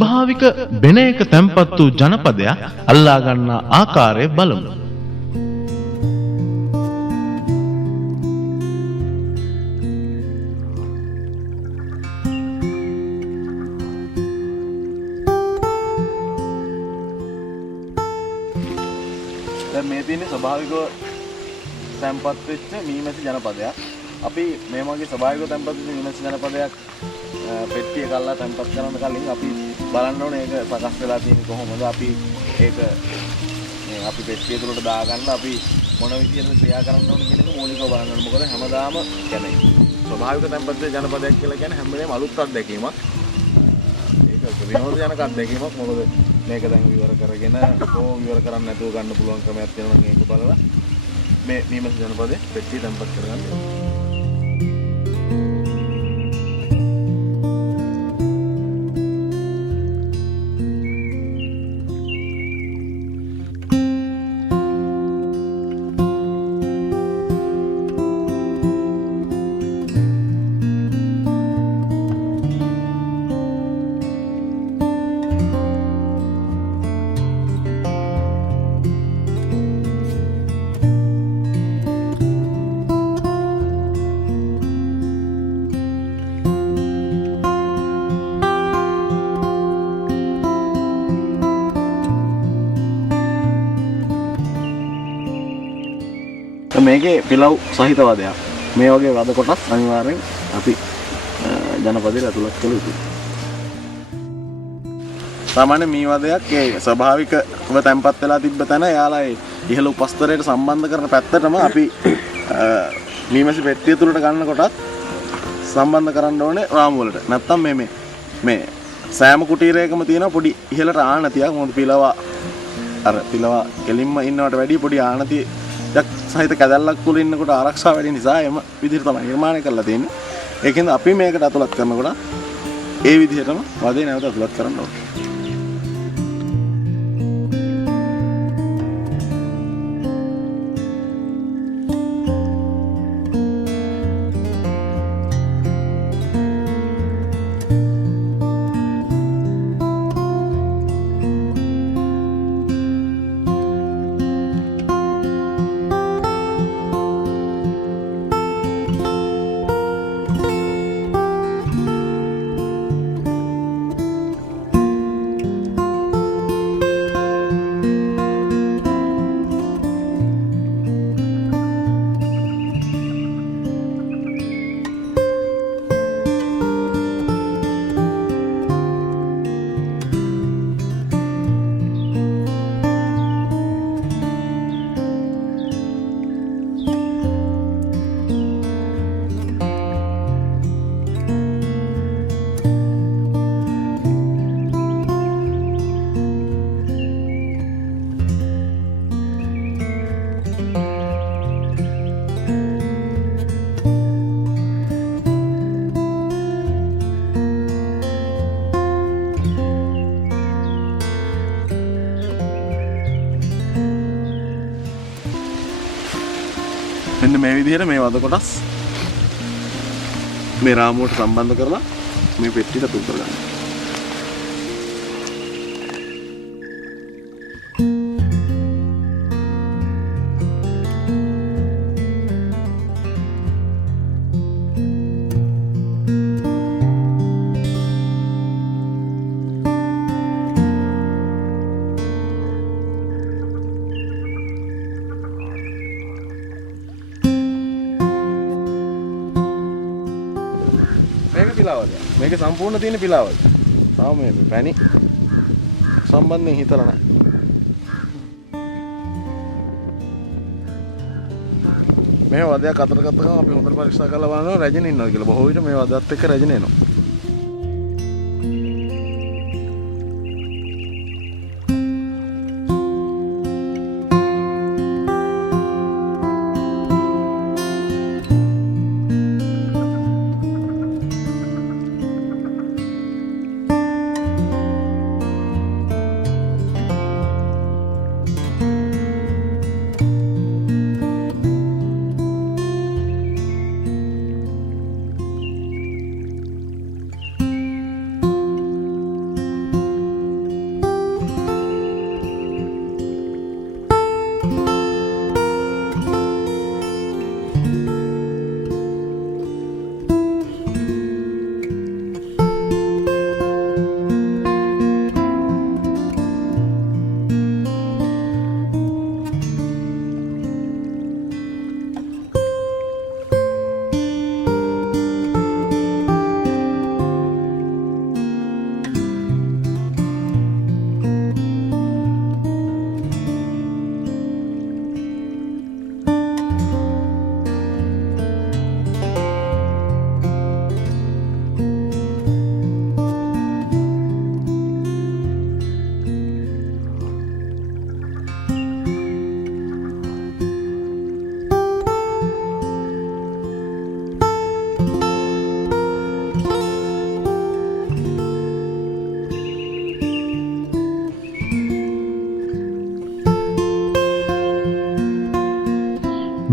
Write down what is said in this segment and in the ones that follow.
ස්වභාවික බෙන එක තැන්පත් වූ ජනපදයක් අල්ලා ගන්නා ආකාරය බලමු. දැන් මේ තියෙන්නේ ස්වභාවිකව තැන්පත් වෙච්ච මීමැසි ජනපදයක්. අපි මේ වගේ ස්වභාවිකව තැන්පත් වෙච්ච මීමැසි ජනපදයක් පෙට්ටිය කල්ලා තැන්පත් කරන්න කලින් අපි බලන්න ඕනේ ඒක සකස් වෙලා තියෙන්නේ කොහොමද. අපි ඒක මේ අපි පෙට්ටිය තුලට දාගන්න අපි මොන විදිහටද ක්‍රියා කරන්න ඕනේ කියන එක මූලිකව බලන්න ඕනේ. මොකද හැමදාම කියන්නේ ස්වභාවික තැන්පත් වෙච්ච ජනපදයක් කියලා කියන්නේ හැම වෙලේම අලුත් අත්දැකීමක්. ඒක විනෝදජනක අත්දැකීමක්. මොකද මේක දැන් විවර කරගෙන විවර කරන්න නැතුව ගන්න පුළුවන් ක්‍රමයක් තියෙනවා නම් ඒක බලලා මේ මීමැසි ජනපදයේ පෙට්ටිය තැන්පත් කරගන්න. මේකේ පිලව් සහිත වදයක්. මේ වගේ වද කොටස් අනිවාර්යෙන් අපි ජනපදයට ඇතුළත් කළ යුතුයි. සාමාන්‍ය මේ වදයක් ඒ ස්වභාවිකව තැන්පත් වෙලා තිබ්බ තැන යාලා ඒ ඉහළ උපස්තරයට සම්බන්ධ කරන පැත්තටම අපි මීමැසි පෙට්ටිය තුලට ගන්න කොටත් සම්බන්ධ කරන්න ඕනේ රාමු වලට. නැත්තම් මේ සෑම කුටීරයකම තියෙන පොඩි ඉහළට ආනතියක්. මොකද පිලවා කෙලින්ම ඉන්නවට වැඩිය පොඩි ආනතිය සහිත කැදල්ලක් තුල ඉන්නකොට ආරක්ෂා වැඩි නිසා එම විදිහට තමයි නිර්මාණය කරලා තියෙන්නේ. ඒකෙන්ද අපි මේකට අතුලත් කරනකොට ඒ විදිහටම වදේ නැවත අතුලත් කරන්න ඕනේ. මෙන්න මේ විදිහට මේ වද කොටස් මේ රාමුවට සම්බන්ධ කරලා මේ පෙට්ටියට තුල් කරගන්න. මේක සම්පූර්ණ තියෙන පිලාවල්. තාම මේ පැණි සම්බන්ධයෙන් හිතලා නැහැ. මේ වදයක් අතට ගත්තකම අපි හොඳට පරීක්ෂා කරලා බලනවා රැජින ඉන්නවද කියලා. බොහෝ විට මේ වදත් එක්ක රැජින එනවා.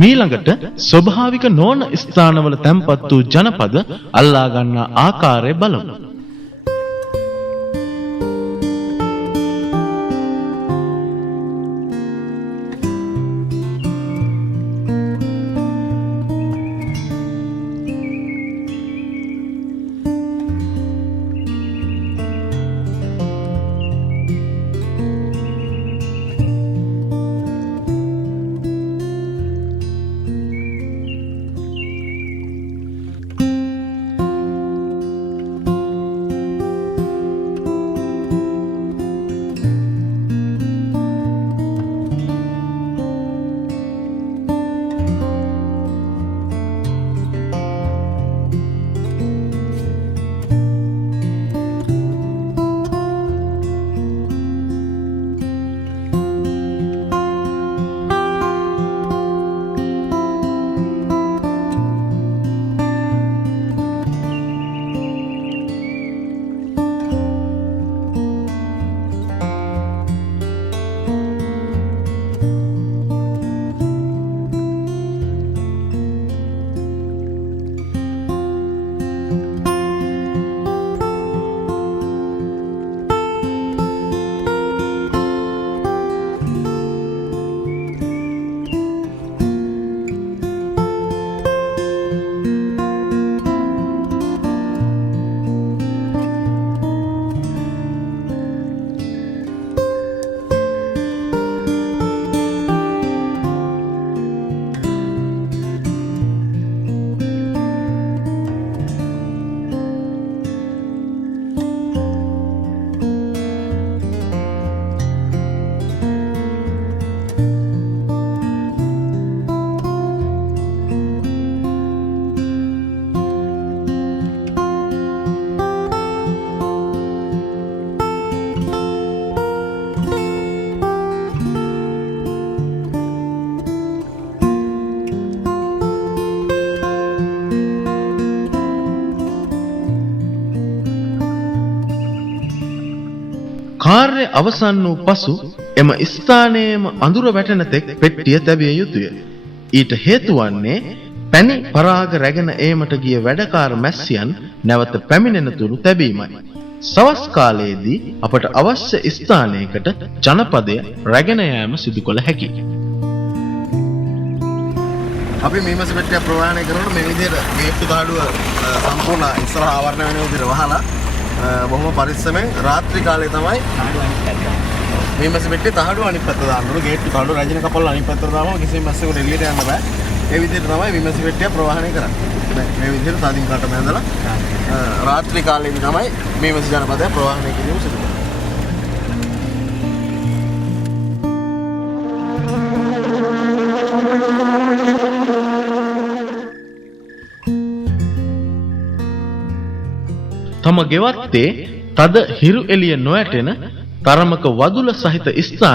මීළඟට ස්වභාවික නොවන ස්ථානවල තැන්පත් වූ ජනපද අල්ලා ගන්නා ආකාරය බලමු. කාර්ය අවසන් වූ පසු එම ස්ථානයේම අඳුර වැටෙන තෙක් පෙට්ටිය තැබිය යුතුය. ඊට හේතු වන්නේ පැණි පරාග රැගෙන ඒමට ගිය වැඩකාර මැස්සියන් නැවත පැමිණෙන තුරු තැබීමයි. සවස් කාලයේදී අපට අවශ්‍ය ස්ථානයකට ජනපදය රැගෙන යාම සිදු කළ හැකියි. අපි මීමැසි පෙට්ටිය ප්‍රවාහනය කරනකොට මේ විදිහට ගේට්ටු තාඩුව සම්පූර්ණ ඉස්සරහ ආවරණය වෙන විදිහට වහලා බොහොම පරිස්සමෙන් රාත්‍රී කාලේ තමයි මීමැසි පෙට්ටිය තහඩුව අනිත් පැත්ත දාන්න ඕනේ. ගේට්ටු තාඩුව රැජින කපලා අනිත් පැත්තට දාමම කිසිම මැස්සෙකුට එළියට යන්න බෑ. ඒ විදිහට තමයි මීමැසි පෙට්ටිය ප්‍රවාහනය කරන්නේ. මේ විදිහට තදින් කට බැඳලා රාත්‍රී කාලේදී තමයි මීමැසි ජනපදය ප්‍රවාහනය කිරීම සිදු කරන්නේ. තම ගෙවත්තේ තද හිරු එළිය නොඇටෙන තරමක වදුල සහිත ස්ථාන